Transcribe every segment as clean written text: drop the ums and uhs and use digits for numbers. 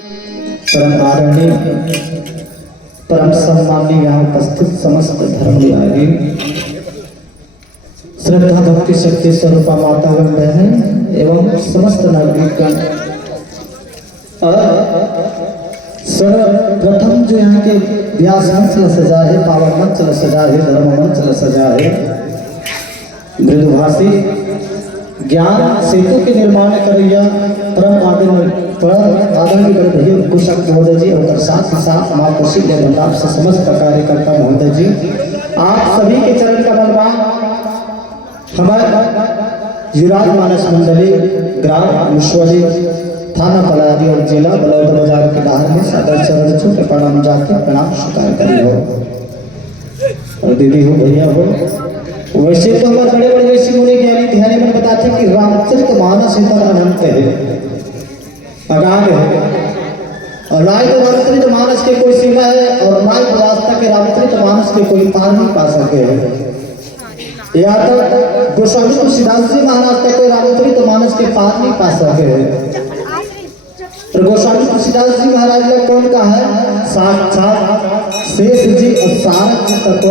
परम आदरणीय परम सम्माननीय यहाँ उपस्थित समस्त धर्म विभागी श्रद्धा भक्ति शक्ति स्वरूपा मातागण बहनें एवं समस्त नागरिकगण, सर्वप्रथम जो यहाँ के व्यास मंच सजा है, पावन मंच सजा है, धर्म मंच सजा है, मृदुभाषी ज्ञान सेतु के निर्माण करिया परम आदरणीय बड़े भैया कुशक महोदय जी और साथ ही साथ माँ कुशी के भंडार से समस्त कार्यकर्ता महोदय जी, आप सभी के चरण का बलवा हमारे युवराज मानस मंडली ग्राम मुश्वरी थाना पलारी और जिला बलौद बाजार के बाहर में सादर चरण छू के प्रणाम जाके प्रणाम स्वीकार करी हो और दीदी हो भैया हो। वैसे तो हमारे बड़े बड़े ऋषि मुनि ज्ञानी ध्यानी में बताते हैं कि रामचरित मानस इतना अनंत है, अगाध है, और राय तो रामचरित मानस के कोई सीमा है और राय वास्ता के रामचरित मानस के कोई पार नहीं पा सके है। या तो गोस्वामी तुलसीदास जी महाराज तक कोई रामचरित मानस के पार नहीं पा सके है। और गोस्वामी तुलसीदास जी महाराज ने कौन कहा है? साक्षात शेष जी और सारक जी तत्व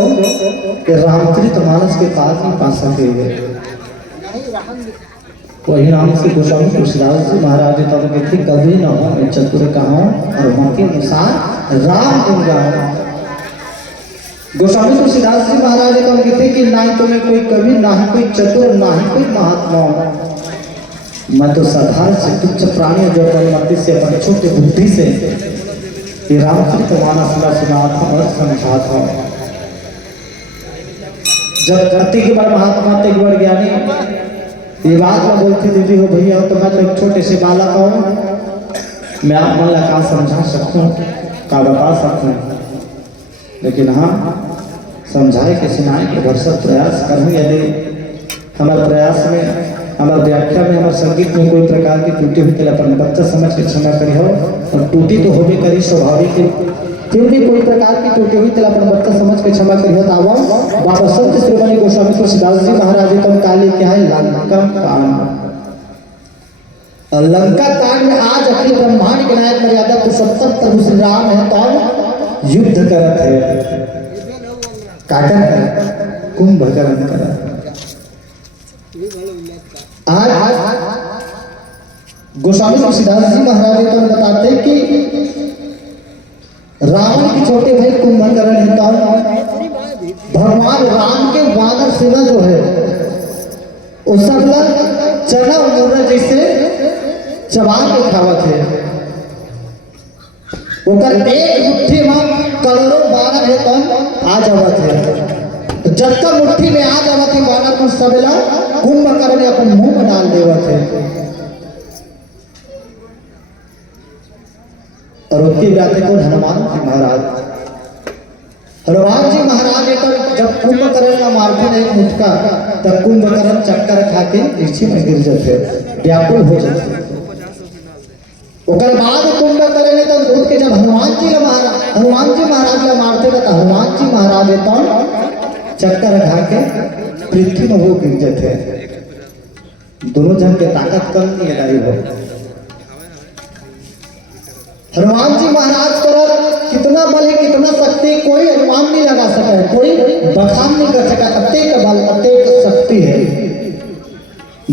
के रामचरित मानस के पार नहीं पा सके हुए। वही नाम से गोस्वामी तुलसीदास जी महाराज ने तब कहते कभी न हो मैं चतुर कहूँ और मन के अनुसार राम गुण गाऊं। गोस्वामी तुलसीदास जी महाराज ने तब कहते कि ना ही तो मैं कोई कवि, ना ही कोई चतुर, ना ही कोई महात्मा, मैं तो साधारण से तुच्छ प्राणी जो मति से अपन छोटे बुद्धि से ये रामचरित मानस सुनाता और समझाता हूँ। जब अति के बार महात्मा अति के बार ज्ञानी ये बात में बोलते दीदी हो भैया हो तो मैं तो एक छोटे से बालक हूँ, मैं आप मन का समझा सकता हूँ, का बता सकता हूँ, लेकिन हाँ समझाए के सुनाए के भरसक प्रयास करूँ। यदि हमारे प्रयास में, हमारे व्याख्या में, हमारे संगीत में कोई प्रकार की त्रुटि हुई तो अपन बच्चा समझ के क्षमा करी हो, और त्रुटि तो होबे करी स्वाभाविक है, फिर भी कोई प्रकार की त्रुटि हुई तो अपन बच्चा समझ के क्षमा करी हो। तो आवा बाबा संत श्रीमणि गोस्वामी तुलसीदास जी महाराज कम काली क्या है लंका कांड। लंका कांड में आज अखिल ब्रह्मांड के नायक मर्यादा पुरुषोत्तम प्रभु श्री राम है तो युद्ध करत है, काटन है, कुंभकर्ण करत। आज गोस्वामी तुलसीदास जी महाराज तो बताते कि रावण के छोटे भाई कुंभकर्ण है तो भगवान राम के वानर सेना जो है वो सब लोग चना मुर्रा जैसे चबान के खावत है, ओकर एक मुट्ठी में करोड़ों वानर है तो आ जावत है। जब तक मुट्ठी में आ जावत है वानर को सबला कुंभकर्ण अपन मुंह में डाल देवत है। और उसकी जाते को हनुमान जी महाराज, हनुमान जी महाराज एक जब कुंभकर्ण का मारते नहीं मुटका तब कुंभकर्ण चक्कर खा के नीचे में गिर जाते, व्याकुल हो जाते। बाद कुंभकर्ण ने तो दूध के जब हनुमान जी महाराज का मारते तो हनुमान जी महाराज तो चक्कर खा के पृथ्वी में वो गिर जाते। दोनों जन के ताकत कम नहीं लगाई हो। हनुमान जी महाराज पर कितना बल है, कितना शक्ति कोई अनुमान नहीं लगा सका है, कोई बखान नहीं कर सका। अत्येक बल, अत्येक शक्ति है।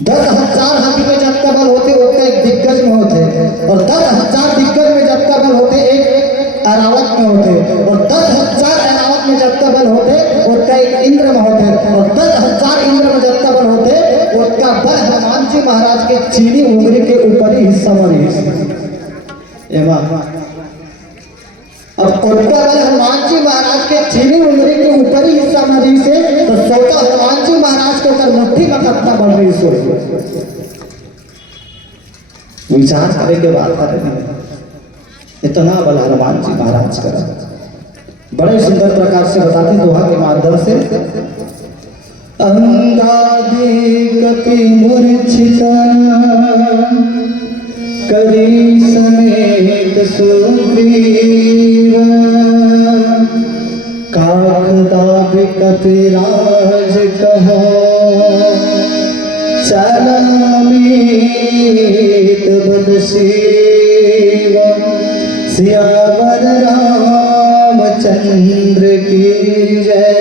10,000 हाथी में जब का बल होते उतना एक दिग्गज में होते, और 10,000 दिग्गज में जब का बल होते एक अरावत में होते, और 10,000 अरावत में जब का बल होते उतना एक इंद्र में होते, और 10,000 इंद्र में जब का बल होते उतना बल हनुमान जी महाराज के चीनी उंगली के ऊपरी हिस्सा में। अब उनका बल हनुमान जी महाराज के चीनी उंगली के ऊपरी हिस्सा में से तो सोचा हनुमान जी महाराज को कर मुट्ठी में कितना बढ़ रही सो विचार करे के बाद इतना बल हनुमान जी महाराज का बड़े सुंदर प्रकार से बताते दोहा के माध्यम से। अंगादि कपि मूर्छिता करी समेत सुग्रीव काकदाभ कपिराज कहो चलमित बदसीव सियावर रामचंद्र की जय।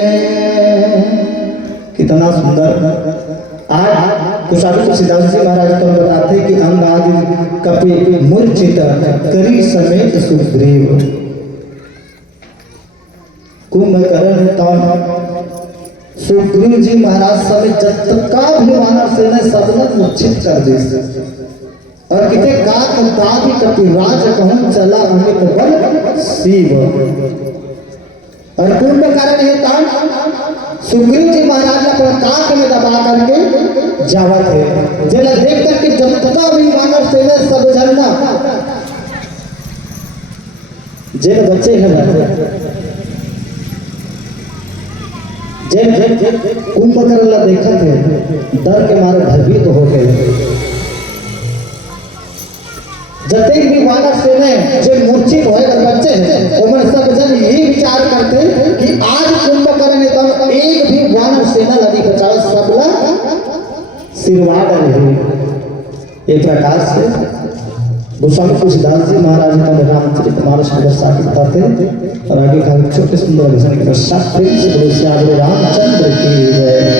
कितना सुंदर। आज कुशाली तुलसीदास जी महाराज को बताते कि अंग आदि कपि मूर्छित करी समेत सुग्रीव। कुंभकर्ण तौन सुग्रीव जी महाराज समेत जतका भी वानर सेना सबने मूर्छित कर दी। और किते काक दादी कपिराज कहूं चला अमित बल शिव। और कुंभकर्ण है तान सुग्रीव जी महाराज ने अपने काक में दबा करके जावत है जेला देख करके जनता भी वानर सेना सब जनना जेल बच्चे हैं जेल कुंभकर्ण ला देखा थे डर के मारे भयभीत हो गए। जते भी वानर सेना जो मूर्छित होए और बच्चे हैं उमर सब जन यही विचार करते कि आज कुंभकर्ण ने तब एक भी वानर सेना लगी बचाओ सबला सिरवाड़ रहे। एक प्रकार से गोस्वामी तुलसीदास जी महाराज ने रामचरित मानस में दर्शाते बताते और आगे का छोटे सुंदर भजन के पश्चात प्रेम से बोलो श्याम रामचंद्र की जय।